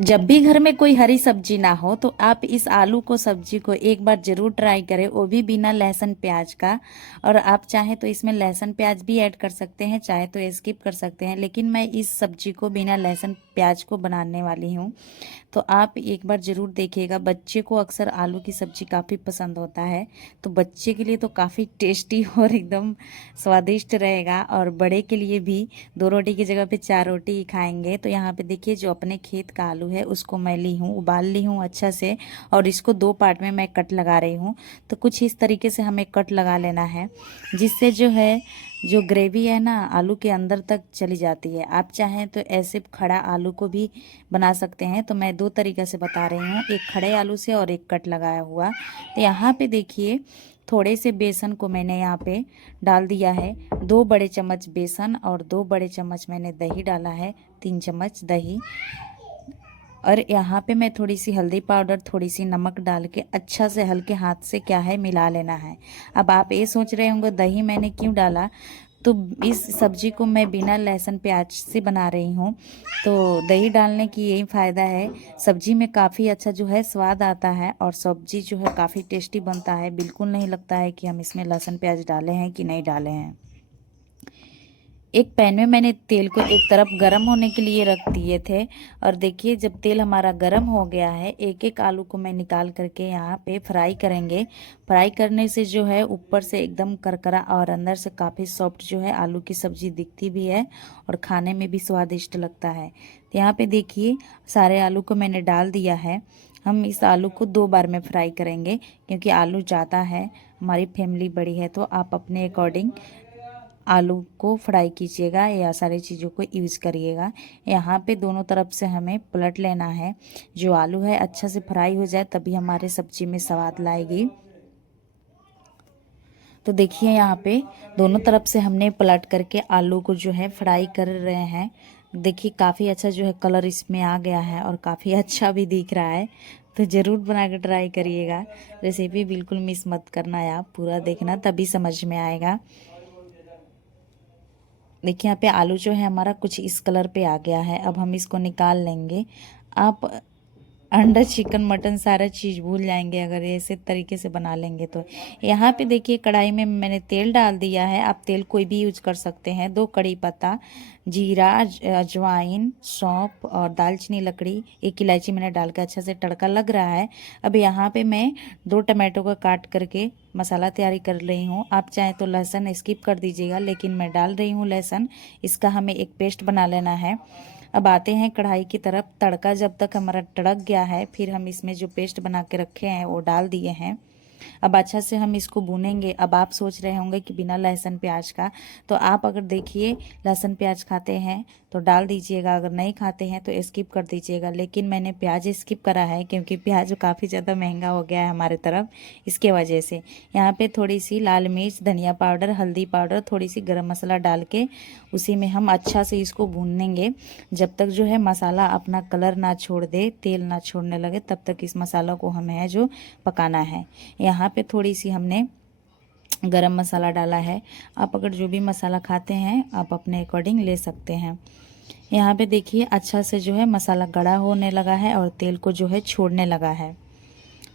जब भी घर में कोई हरी सब्जी ना हो तो आप इस आलू को सब्जी को एक बार जरूर ट्राई करें, वो भी बिना लहसुन प्याज का। और आप चाहे तो इसमें लहसुन प्याज भी ऐड कर सकते हैं, चाहे तो स्किप कर सकते हैं, लेकिन मैं इस सब्जी को बिना लहसुन प्याज को बनाने वाली हूँ। तो आप एक बार ज़रूर देखिएगा। बच्चे को अक्सर आलू की सब्ज़ी काफ़ी पसंद होता है, तो बच्चे के लिए तो काफ़ी टेस्टी और एकदम स्वादिष्ट रहेगा, और बड़े के लिए भी 2 रोटी की जगह पे 4 रोटी ही खाएंगे। तो यहाँ पे देखिए, जो अपने खेत का आलू है उसको मैं ली हूँ, उबाल ली हूँ अच्छा से, और इसको 2 पार्ट में मैं कट लगा रही हूँ। तो कुछ इस तरीके से हमें कट लगा लेना है, जिससे जो है जो ग्रेवी है ना आलू के अंदर तक चली जाती है। आप चाहें तो ऐसे खड़ा आलू को भी बना सकते हैं। तो मैं 2 तरीके से बता रही हूँ, एक खड़े आलू से और एक कट लगाया हुआ। तो यहाँ पे देखिए, थोड़े से बेसन को मैंने यहाँ पे डाल दिया है, 2 बड़े चम्मच बेसन, और 2 बड़े चम्मच मैंने दही डाला है, 3 चम्मच दही। और यहाँ पे मैं थोड़ी सी हल्दी पाउडर, थोड़ी सी नमक डाल के अच्छा से हल्के हाथ से क्या है मिला लेना है। अब आप ये सोच रहे होंगे दही मैंने क्यों डाला, तो इस सब्जी को मैं बिना लहसुन प्याज से बना रही हूँ, तो दही डालने की यही फ़ायदा है। सब्जी में काफ़ी अच्छा जो है स्वाद आता है, और सब्जी जो है काफ़ी टेस्टी बनता है। बिल्कुल नहीं लगता है कि हम इसमें लहसुन प्याज डाले हैं कि नहीं डाले हैं। एक पैन में मैंने तेल को एक तरफ गरम होने के लिए रख दिए थे, और देखिए जब तेल हमारा गरम हो गया है, एक एक आलू को मैं निकाल करके यहाँ पे फ्राई करेंगे। फ्राई करने से जो है ऊपर से एकदम करकरा और अंदर से काफ़ी सॉफ्ट जो है आलू की सब्ज़ी दिखती भी है, और खाने में भी स्वादिष्ट लगता है। तो यहाँ पे देखिए, सारे आलू को मैंने डाल दिया है। हम इस आलू को 2 बार में फ्राई करेंगे, क्योंकि आलू ज़्यादा है, हमारी फैमिली बड़ी है, तो आप अपने अकॉर्डिंग आलू को फ्राई कीजिएगा या सारी चीज़ों को यूज़ करिएगा। यहाँ पे दोनों तरफ से हमें पलट लेना है। जो आलू है अच्छा से फ्राई हो जाए तभी हमारे सब्जी में स्वाद लाएगी। तो देखिए यहाँ पे दोनों तरफ से हमने पलट करके आलू को जो है फ्राई कर रहे हैं। देखिए काफ़ी अच्छा जो है कलर इसमें आ गया है, और काफ़ी अच्छा भी दिख रहा है। तो ज़रूर बना कर ट्राई करिएगा। रेसिपी बिल्कुल मिस मत करना, आप पूरा देखना तभी समझ में आएगा। देखिए यहाँ पे आलू जो है हमारा कुछ इस कलर पे आ गया है। अब हम इसको निकाल लेंगे। आप अंडा चिकन मटन सारा चीज़ भूल जाएंगे अगर ऐसे तरीके से बना लेंगे तो। यहाँ पे देखिए कढ़ाई में मैंने तेल डाल दिया है। आप तेल कोई भी यूज कर सकते हैं। 2 कड़ी पत्ता, जीरा, अजवाइन, सौंफ और दालचीनी लकड़ी, एक इलायची मैंने डाल के अच्छा से तड़का लग रहा है। अब यहाँ पे मैं 2 टमाटो को काट करके मसाला तैयारी कर रही हूँ। आप चाहें तो लहसुन स्किप कर दीजिएगा, लेकिन मैं डाल रही हूँ लहसुन। इसका हमें एक पेस्ट बना लेना है। अब आते हैं कढ़ाई की तरफ। तड़का जब तक हमारा तड़क गया है, फिर हम इसमें जो पेस्ट बना के रखे हैं वो डाल दिए हैं। अब अच्छा से हम इसको भूनेंगे। अब आप सोच रहे होंगे कि बिना लहसुन प्याज का, तो आप अगर देखिए लहसुन प्याज खाते हैं तो डाल दीजिएगा, अगर नहीं खाते हैं तो स्किप कर दीजिएगा। लेकिन मैंने प्याज स्किप करा है क्योंकि प्याज काफ़ी ज़्यादा महंगा हो गया है हमारे तरफ, इसके वजह से। यहाँ पे थोड़ी सी लाल मिर्च, धनिया पाउडर, हल्दी पाउडर, थोड़ी सी गरम मसाला डाल के उसी में हम अच्छा से इसको भूनेंगे, जब तक जो है मसाला अपना कलर ना छोड़ दे, तेल ना छोड़ने लगे, तब तक इस मसाला को हमें है जो पकाना है। यहाँ पे थोड़ी सी हमने गरम मसाला डाला है। आप अगर जो भी मसाला खाते हैं आप अपने अकॉर्डिंग ले सकते हैं। यहाँ पे देखिए अच्छा से जो है मसाला गड़ा होने लगा है और तेल को जो है छोड़ने लगा है।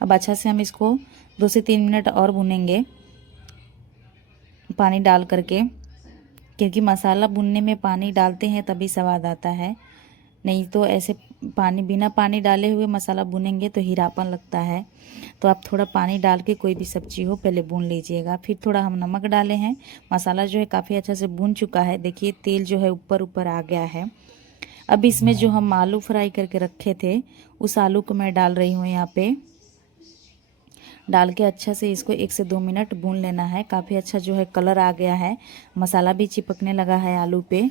अब अच्छा से हम इसको 2 से 3 मिनट और भूनेंगे पानी डाल करके, क्योंकि मसाला भुनने में पानी डालते हैं तभी स्वाद आता है, नहीं तो ऐसे पानी बिना पानी डाले हुए मसाला भुनेंगे तो हीरापन लगता है। तो आप थोड़ा पानी डाल के कोई भी सब्जी हो पहले भून लीजिएगा। फिर थोड़ा हम नमक डाले हैं। मसाला जो है काफ़ी अच्छा से भून चुका है। देखिए तेल जो है ऊपर ऊपर आ गया है। अब इसमें जो हम आलू फ्राई करके रखे थे उस आलू को मैं डाल रही हूँ। यहाँ पे डाल के अच्छा से इसको 1 से 2 मिनट भून लेना है। काफ़ी अच्छा जो है कलर आ गया है, मसाला भी चिपकने लगा है आलू पे।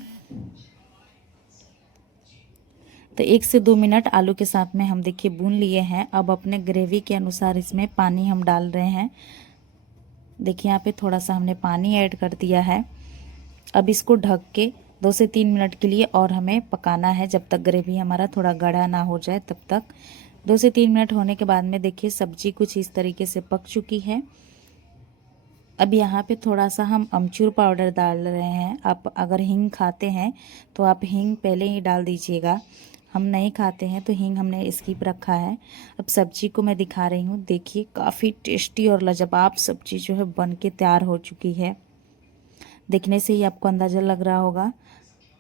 तो 1 से 2 मिनट आलू के साथ में हम देखिए भून लिए हैं। अब अपने ग्रेवी के अनुसार इसमें पानी हम डाल रहे हैं। देखिए यहाँ पे थोड़ा सा हमने पानी ऐड कर दिया है। अब इसको ढक के 2 से 3 मिनट के लिए और हमें पकाना है, जब तक ग्रेवी हमारा थोड़ा गाढ़ा ना हो जाए तब तक। 2 से 3 मिनट होने के बाद में देखिए सब्जी कुछ इस तरीके से पक चुकी है। अब यहाँ पे थोड़ा सा हम अमचूर पाउडर डाल रहे हैं। आप अगर हींग खाते हैं तो आप हींग पहले ही डाल दीजिएगा। हम नहीं खाते हैं तो हींग हमने स्किप रखा है। अब सब्जी को मैं दिखा रही हूँ। देखिए काफ़ी टेस्टी और लाजवाब सब्जी जो है बन के तैयार हो चुकी है। देखने से ही आपको अंदाज़ा लग रहा होगा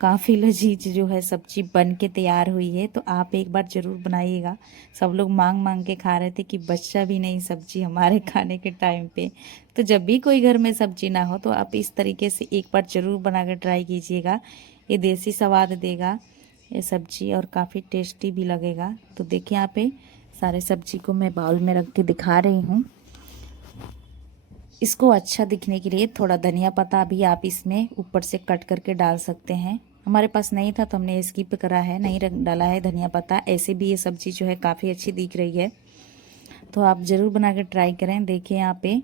काफ़ी लजीज जो है सब्जी बन के तैयार हुई है। तो आप एक बार ज़रूर बनाइएगा। सब लोग मांग मांग के खा रहे थे कि बच्चा भी नहीं सब्जी हमारे खाने के टाइम पे। तो जब भी कोई घर में सब्जी ना हो तो आप इस तरीके से एक बार ज़रूर बना कर ट्राई कीजिएगा। ये देसी स्वाद देगा ये सब्जी और काफ़ी टेस्टी भी लगेगा। तो देखिए यहाँ पे सारे सब्जी को मैं बाउल में रख के दिखा रही हूँ। इसको अच्छा दिखने के लिए थोड़ा धनिया पत्ता भी आप इसमें ऊपर से कट करके डाल सकते हैं। हमारे पास नहीं था तो हमने स्किप करा है, नहीं डाला है धनिया पत्ता। ऐसे भी ये सब्ज़ी जो है काफ़ी अच्छी दिख रही है। तो आप ज़रूर बना कर ट्राई करें। देखिए यहाँ पे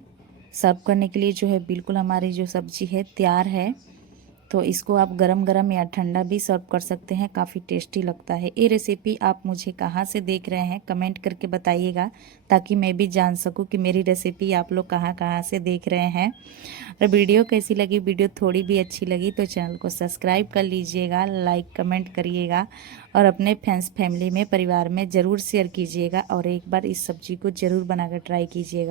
सर्व करने के लिए जो है बिल्कुल हमारी जो सब्ज़ी है तैयार है। तो इसको आप गरम गरम या ठंडा भी सर्व कर सकते हैं, काफ़ी टेस्टी लगता है। ये रेसिपी आप मुझे कहाँ से देख रहे हैं कमेंट करके बताइएगा, ताकि मैं भी जान सकूं कि मेरी रेसिपी आप लोग कहाँ कहाँ से देख रहे हैं। और वीडियो कैसी लगी, वीडियो थोड़ी भी अच्छी लगी तो चैनल को सब्सक्राइब कर लीजिएगा, लाइक कमेंट करिएगा और अपने फ्रेंड्स फैमिली में परिवार में ज़रूर शेयर कीजिएगा। और एक बार इस सब्ज़ी को ज़रूर बनाकर ट्राई कीजिएगा।